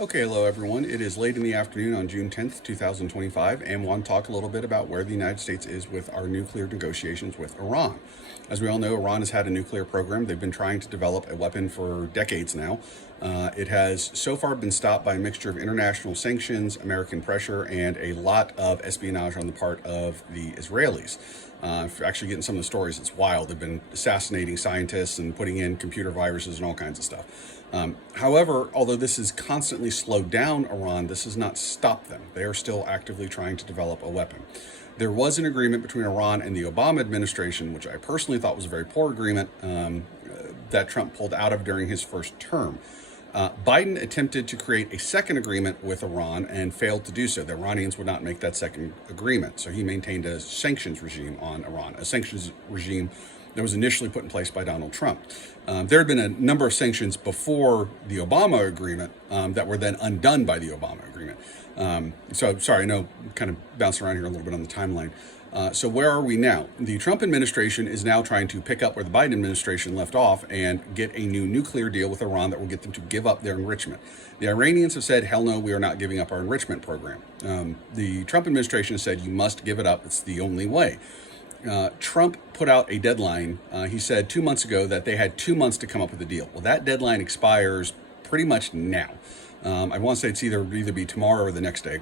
Okay, hello everyone. It is late in the afternoon on June 10th, 2025, and want to talk a little bit about where the United States is with our nuclear negotiations with Iran. As we all know, Iran has had a nuclear program. They've been trying to develop a weapon for decades now. It has so far been stopped by a mixture of international sanctions, American pressure, and a lot of espionage on the part of the Israelis. If you're actually getting some of the stories, it's wild. They've been assassinating scientists and putting in computer viruses and all kinds of stuff. However, although this has constantly slowed down Iran, this has not stopped them. They are still actively trying to develop a weapon. There was an agreement between Iran and the Obama administration, which I personally thought was a very poor agreement, that Trump pulled out of during his first term. Biden attempted to create a second agreement with Iran and failed to do so. The Iranians would not make that second agreement, so he maintained a sanctions regime on Iran, a sanctions regime that was initially put in place by Donald Trump. There had been a number of sanctions before the Obama agreement that were then undone by the Obama agreement. So, sorry, I know I'm kind of bouncing around here a little bit on the timeline. So where are we now? The Trump administration is now trying to pick up where the Biden administration left off and get a new nuclear deal with Iran that will get them to give up their enrichment. The Iranians have said, hell no, we are not giving up our enrichment program. The Trump administration has said, you must give it up. It's the only way. Trump put out a deadline. He said 2 months ago that they had 2 months to come up with a deal. Well, that deadline expires pretty much now. I want to say it's either be tomorrow or the next day.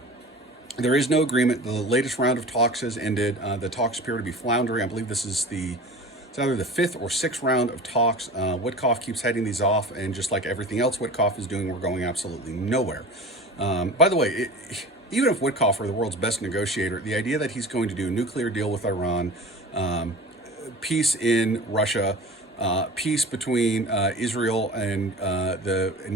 There is no agreement. The latest round of talks has ended. The talks appear to be floundering. I believe it's either the fifth or sixth round of talks. Witkoff keeps heading these off, and just like everything else Witkoff is doing, we're going absolutely nowhere. By the way, even if Witkoff were the world's best negotiator, the idea that he's going to do a nuclear deal with Iran, peace in Russia, peace between Israel and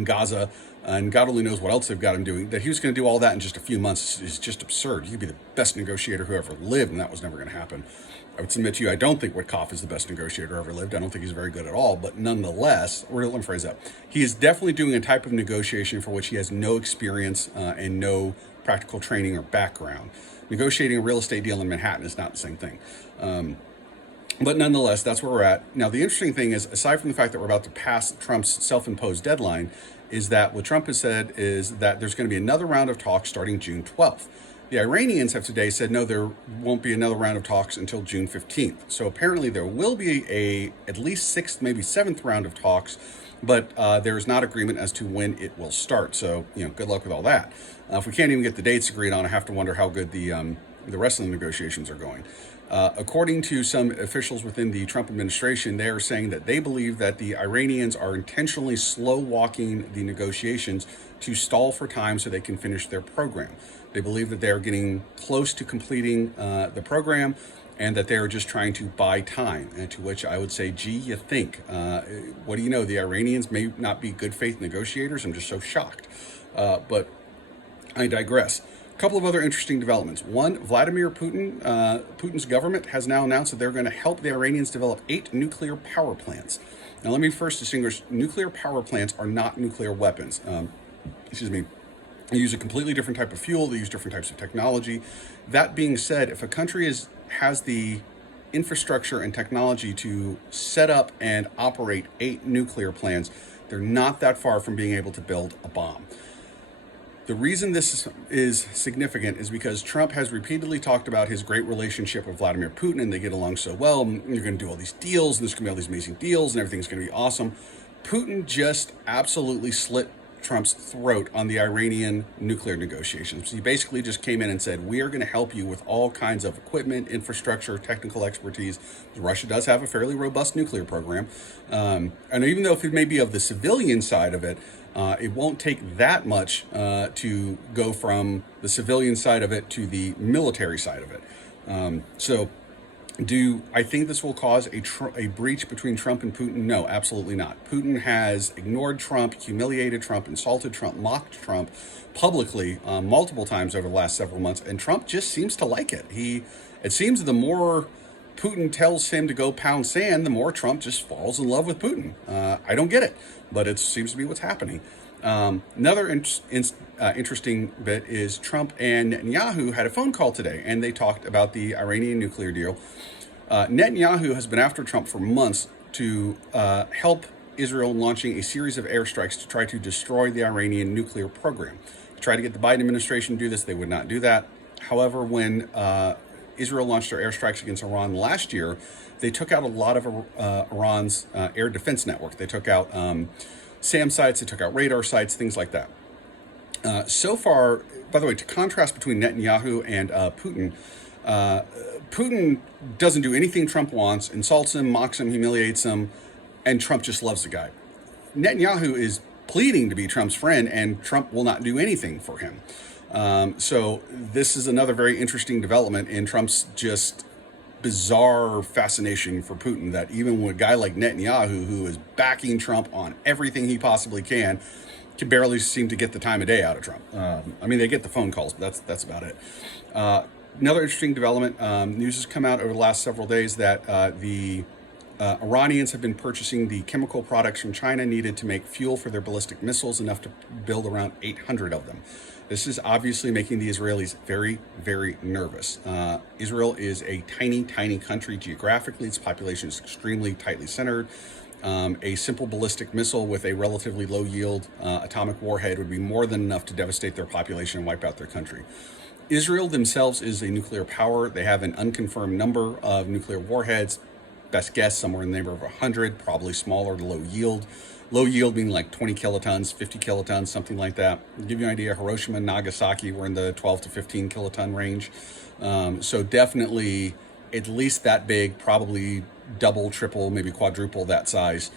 Gaza, and God only knows what else they've got him doing, that he was going to do all that in just a few months is just absurd. He'd be the best negotiator who ever lived, and that was never going to happen. I would submit to you, I don't think Witkoff is the best negotiator ever lived. I don't think he's very good at all, but nonetheless, or let me phrase that, he is definitely doing a type of negotiation for which he has no experience and no practical training or background. Negotiating a real estate deal in Manhattan is not the same thing. But nonetheless, that's where we're at. Now, the interesting thing is, aside from the fact that we're about to pass Trump's self-imposed deadline, is that what Trump has said is that there's going to be another round of talks starting June 12th. The Iranians have today said, no, there won't be another round of talks until June 15th. So apparently there will be at least sixth, maybe seventh round of talks, but there is not agreement as to when it will start. So, good luck with all that. If we can't even get the dates agreed on, I have to wonder how good the rest of the negotiations are going. According to some officials within the Trump administration, they are saying that they believe that the Iranians are intentionally slow walking the negotiations to stall for time so they can finish their program. They believe that they are getting close to completing the program and that they are just trying to buy time, and to which I would say, gee, you think. What do you know? The Iranians may not be good faith negotiators. I'm just so shocked. But I digress. A couple of other interesting developments. One, Vladimir Putin, Putin's government has now announced that they're going to help the Iranians develop 8 nuclear power plants. Now, let me first distinguish, nuclear power plants are not nuclear weapons. They use a completely different type of fuel. They use different types of technology. That being said, if a country has the infrastructure and technology to set up and operate 8 nuclear plants, they're not that far from being able to build a bomb. The reason this is significant is because Trump has repeatedly talked about his great relationship with Vladimir Putin, and they get along so well. You're going to do all these deals, and there's going to be all these amazing deals, and everything's going to be awesome. Putin just absolutely slit Trump's throat on the Iranian nuclear negotiations. He basically just came in and said, we are going to help you with all kinds of equipment, infrastructure, technical expertise. Russia does have a fairly robust nuclear program. And even though if it may be of the civilian side of it, it won't take that much to go from the civilian side of it to the military side of it. Do I think this will cause a breach between Trump and Putin? No, absolutely not. Putin has ignored Trump, humiliated Trump, insulted Trump, mocked Trump publicly multiple times over the last several months, and Trump just seems to like it. It seems the more Putin tells him to go pound sand, the more Trump just falls in love with Putin. I don't get it, but it seems to be what's happening. Another interesting bit is Trump and Netanyahu had a phone call today, and they talked about the Iranian nuclear deal. Netanyahu has been after Trump for months to help Israel in launching a series of airstrikes to try to destroy the Iranian nuclear program. They tried to get the Biden administration to do this. They would not do that. However, when Israel launched their airstrikes against Iran last year, they took out a lot of Iran's air defense network. They took out SAM sites, they took out radar sites, things like that. So far, by the way, to contrast between Netanyahu and Putin, Putin doesn't do anything Trump wants, insults him, mocks him, humiliates him, and Trump just loves the guy. Netanyahu is pleading to be Trump's friend, and Trump will not do anything for him. So this is another very interesting development in Trump's just bizarre fascination for Putin, that even with a guy like Netanyahu, who is backing Trump on everything he possibly can barely seem to get the time of day out of Trump. I mean, they get the phone calls, but that's about it. Another interesting development, news has come out over the last several days that the Iranians have been purchasing the chemical products from China needed to make fuel for their ballistic missiles, enough to build around 800 of them. This is obviously making the Israelis very, very nervous. Israel is a tiny, tiny country geographically. Its population is extremely tightly centered. A simple ballistic missile with a relatively low yield atomic warhead would be more than enough to devastate their population and wipe out their country. Israel themselves is a nuclear power. They have an unconfirmed number of nuclear warheads. Best guess, somewhere in the neighborhood of 100, probably smaller to low yield. Low yield meaning like 20 kilotons, 50 kilotons, something like that. To give you an idea, Hiroshima and Nagasaki were in the 12 to 15 kiloton range. So definitely at least that big, probably double, triple, maybe quadruple that size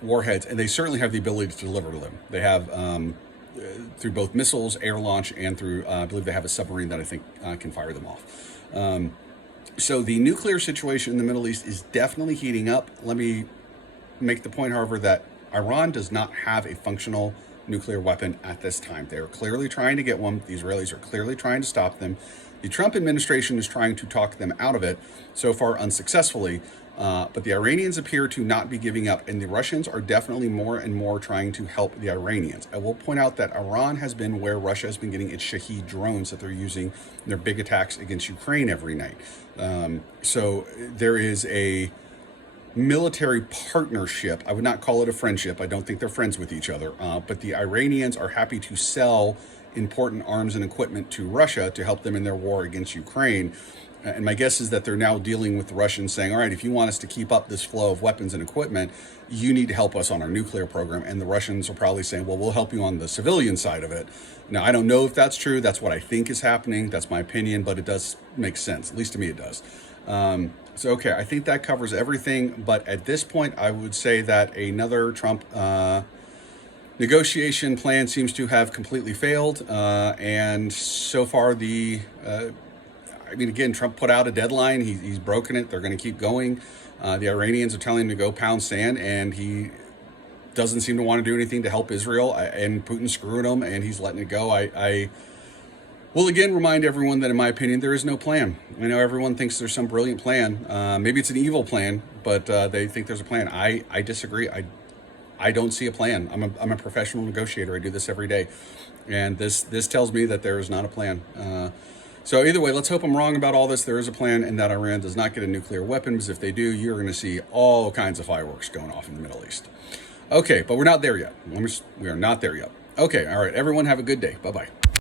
warheads. And they certainly have the ability to deliver to them. They have, through both missiles, air launch, and through, I believe they have a submarine that I think can fire them off. So the nuclear situation in the Middle East is definitely heating up. Let me make the point, however, that Iran does not have a functional nuclear weapon at this time. They are clearly trying to get one. The Israelis are clearly trying to stop them. The Trump administration is trying to talk them out of it, so far unsuccessfully. But the Iranians appear to not be giving up, and the Russians are definitely more and more trying to help the Iranians. I will point out that Iran has been where Russia has been getting its Shahed drones that they're using in their big attacks against Ukraine every night. So there is a military partnership. I would not call it a friendship. I don't think they're friends with each other. But the Iranians are happy to sell important arms and equipment to Russia to help them in their war against Ukraine. And my guess is that they're now dealing with the Russians saying, all right, if you want us to keep up this flow of weapons and equipment, you need to help us on our nuclear program. And the Russians are probably saying, well, we'll help you on the civilian side of it. Now, I don't know if that's true. That's what I think is happening. That's my opinion, but it does make sense. At least to me, it does. So, okay, I think that covers everything. But at this point, I would say that another Trump negotiation plan seems to have completely failed. And so far, again, Trump put out a deadline. He's broken it. They're going to keep going. The Iranians are telling him to go pound sand, and he doesn't seem to want to do anything to help Israel. And Putin's screwing him, and he's letting it go. I will again remind everyone that, in my opinion, there is no plan. I know everyone thinks there's some brilliant plan. Maybe it's an evil plan, but they think there's a plan. I disagree. I don't see a plan. I'm a professional negotiator. I do this every day, and this tells me that there is not a plan. So either way, let's hope I'm wrong about all this. There is a plan, and that Iran does not get a nuclear weapon, because if they do, you're going to see all kinds of fireworks going off in the Middle East. Okay, but we're not there yet. We are not there yet. Okay, all right, everyone have a good day. Bye-bye.